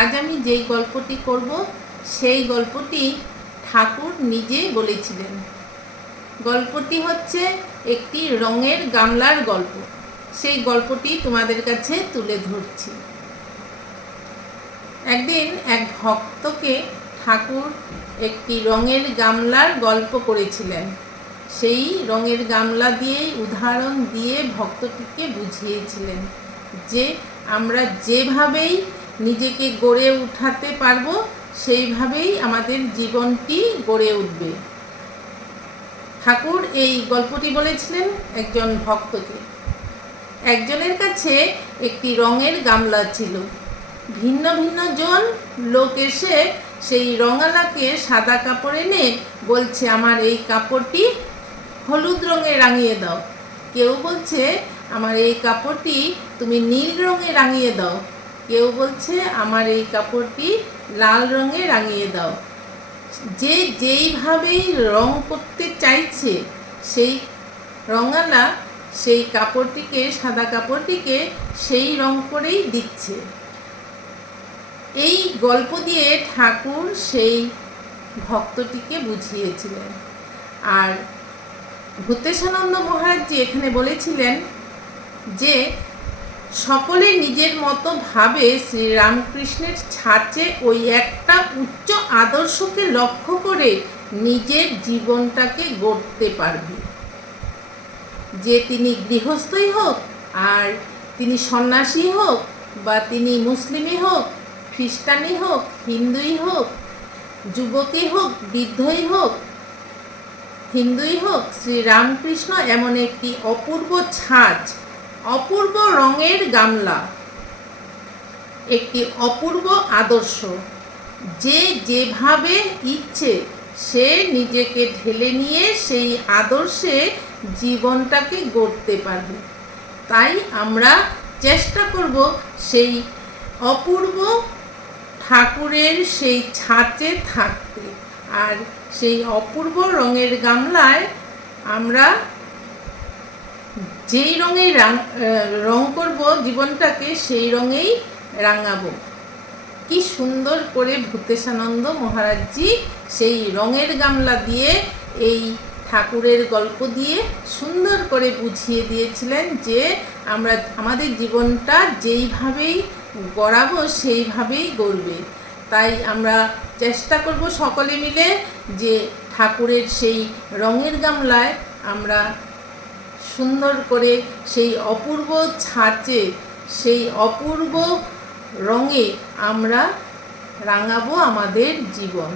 আজ আমি যেই গল্পটি করব, সেই গল্পটি ঠাকুর নিজে বলেছিলেন। গল্পটি হচ্ছে একটি রঙের গামলার গল্প। সেই গল্পটি তোমাদের কাছে তুলে ধরছি। একদিন এক ভক্তকে ঠাকুর একটি রঙের গামলার গল্প করেছিলেন। সেই রঙের গামলা দিয়েই উদাহরণ দিয়ে ভক্তটিকে বুঝিয়েছিলেন যে আমরা যেভাবেই নিজেকে গড়ে উঠাতে পারব, সেইভাবেই আমাদের জীবনটি গড়ে উঠবে। ঠাকুর এই গল্পটি বলেছিলেন একজন ভক্তকে। একজনের কাছে একটি রঙের গামলা ছিল। ভিন্ন ভিন্ন জন লোক এসে সেই রঙালাকে সাদা কাপড় এনে বলছে, আমার এই কাপড়টি হলুদ রঙে রাঙিয়ে দাও। কেউ বলছে, আমার এই কাপড়টি তুমি নীল রঙে রাঙিয়ে দাও। কেউ বলছে, আমার এই কাপড়টি লাল রঙে রাঙিয়ে দাও। যে যেইভাবেই রং করতে চাইছে, সেই রঙালা সেই কাপড়টিকে, সাদা কাপড়টিকে সেই রং করেই দিচ্ছে। এই গল্প দিয়ে ঠাকুর সেই ভক্তটিকে বুঝিয়েছিলেন। আর ভূতেশানন্দ মহারাজজি এখানে বলেছিলেন যে সকলে নিজের মতো ভাবে শ্রীরামকৃষ্ণের ছাঁচে ওই একটা উচ্চ আদর্শকে লক্ষ্য করে নিজের জীবনটাকে গড়তে পারবে। যে তিনি গৃহস্থই হোক, আর তিনি সন্ন্যাসী হোক, বা তিনি মুসলিমই হোক, খ্রিস্টানই হোক, হিন্দুই হোক, যুবকই হোক, বৃদ্ধই হোক, হিন্দুই হোক, শ্রীরামকৃষ্ণ এমন একটি অপূর্ব ছাঁচ অপূর্ব রঙের গামলা। একটি অপূর্ব আদর্শ। যে যেভাবে ইচ্ছে, সে নিজেকে ঢেলে নিয়ে সেই আদর্শে জীবনটাকে গড়তে পারবে। তাই আমরা চেষ্টা করব সেই অপূর্ব ঠাকুরের সেই ছাঁচে থাকতে। আর সেই অপূর্ব রঙের গামলায় আমরা যেই রঙেই রাং করব, জীবনটাকে সেই রঙেই রাঙাবো। কি সুন্দর করে ভূতেশানন্দ মহারাজজি সেই রঙের গামলা দিয়ে এই ঠাকুরের গল্প দিয়ে সুন্দর করে বুঝিয়ে দিয়েছিলেন যে আমরা, আমাদের জীবনটা যেইভাবেই গড়াবো, সেইভাবেই গড়বে। তাই আমরা চেষ্টা করব সকলে মিলে যে ঠাকুরের সেই রঙের গামলায় আমরা সুন্দর করে সেই অপূর্ব ছাঁচে সেই অপূর্ব রঙে আমরা রাঙাবো আমাদের জীবন।